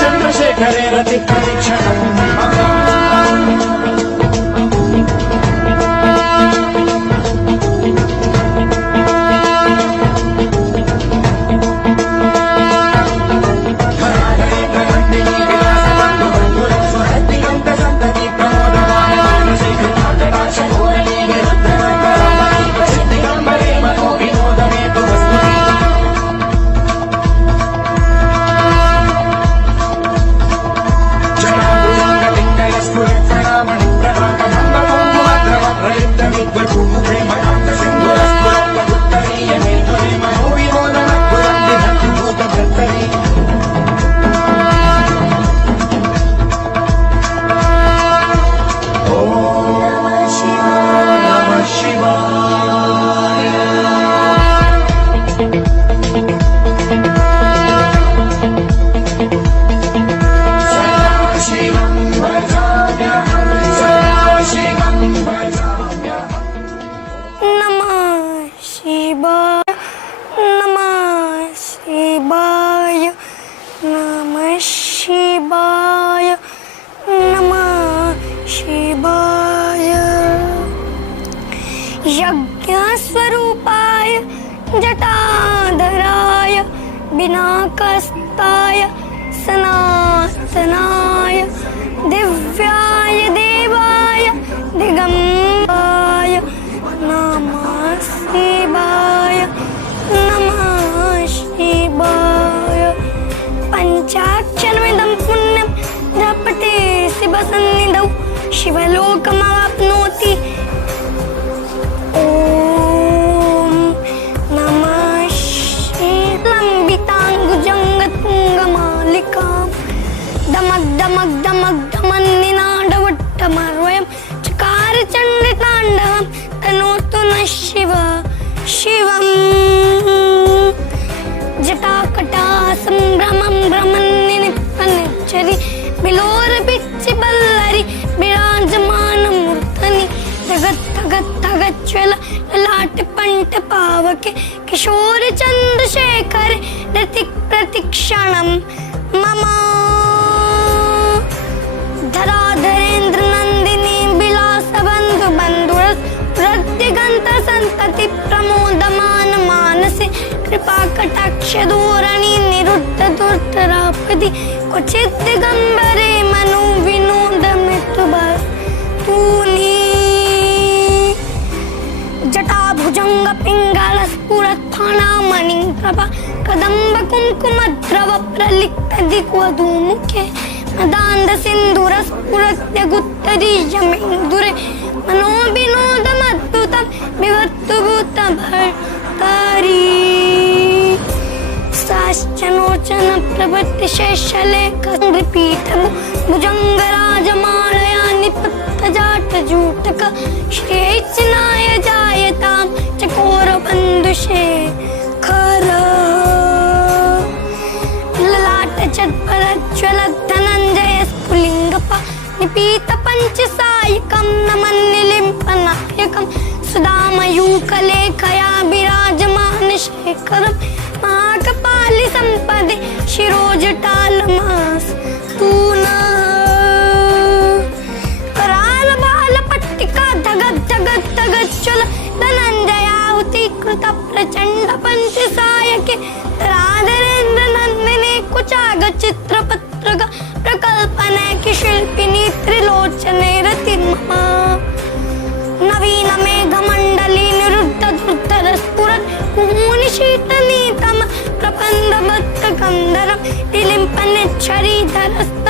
चंद्रशेखरे रति यज्ञस्वरूपाय जटाधराय विनाकस्ताय सनातनाय दिव्याय देवाय दिगंबराय नमः शिवाय नमः शिवाय। पंचाक्षरमिदं पुण्यं जपते शिवसन्निधौ शिवलोकमाप्नोति। दमद्दमग्दमग्दमन्निनादवट्टमर्वयं चकारचण्डताण्डवं तनोतु नः शिवम्। जटाकटासंभ्रमं भ्रमन्निनिप्पनिच्छरि बिलोरपिच्चिबल्लरि विराजमानमूर्धनि धगद्धगद्धगज्ज्वल ललाटपण्टपावके किशोरचन्द्रशेखरे रतिप्रतिक्षणं मम। धराधरेन्द्र नंदिनी विलासबन्धु बन्धुरदिगन्तसन्तति प्रमोदमान मानसे कृपाकटाक्ष धोरणि निरुद्ध दुर्धरापदि क्वचित् दिगम्बरे मनो विनोद मृत्युबस्तूनि। जटाभुजंग पिंगल स्फुरत्फणामणिं प्रभा कदम्ब कुङ्कुमद्रव प्रलिप्त दिग्वधूमुखे मदान्ध सिन्दूर स्फुरत्य गुत्तरीयमेन्दुरे मनोविनोदमद्भुतं विवत्तु भूतभर्तारि। साश्चनोचन प्रभृति शेषलेखपीठभु भुजङ्गराजमालया निपत्तजाटजूटक श्रेयचिनाय जायतां चकोरबन्धुशेखर। ललाटचत्परज्ज्वलद्धनञ्जय स्फुलिङ्गप निपीतपञ्चसायिकं नमन्निलिम्पनायकं सुधामयूखलेखया विराजमानशेखरं महाकपालि सम्पदे शिरोजटालमास्तूनः। करालबालपट्टिका धगद्धगद्धगज्ज्वल धनञ्जयाहुतीकृत प्रचण्ड पञ्चसायके राधरेन्द्र नन्दिनी कुचागचित्रपत्रक प्रकल्पनैकि शिल्पिनी त्रिलोचने रतिर्मम। नवीन मेघमण्डली निरुद्ध दुर्धर स्फुरत् कुमुनिशीतनीतम प्रबन्धबद्धकन्धरं विलिम्पनिच्छरीधरस्त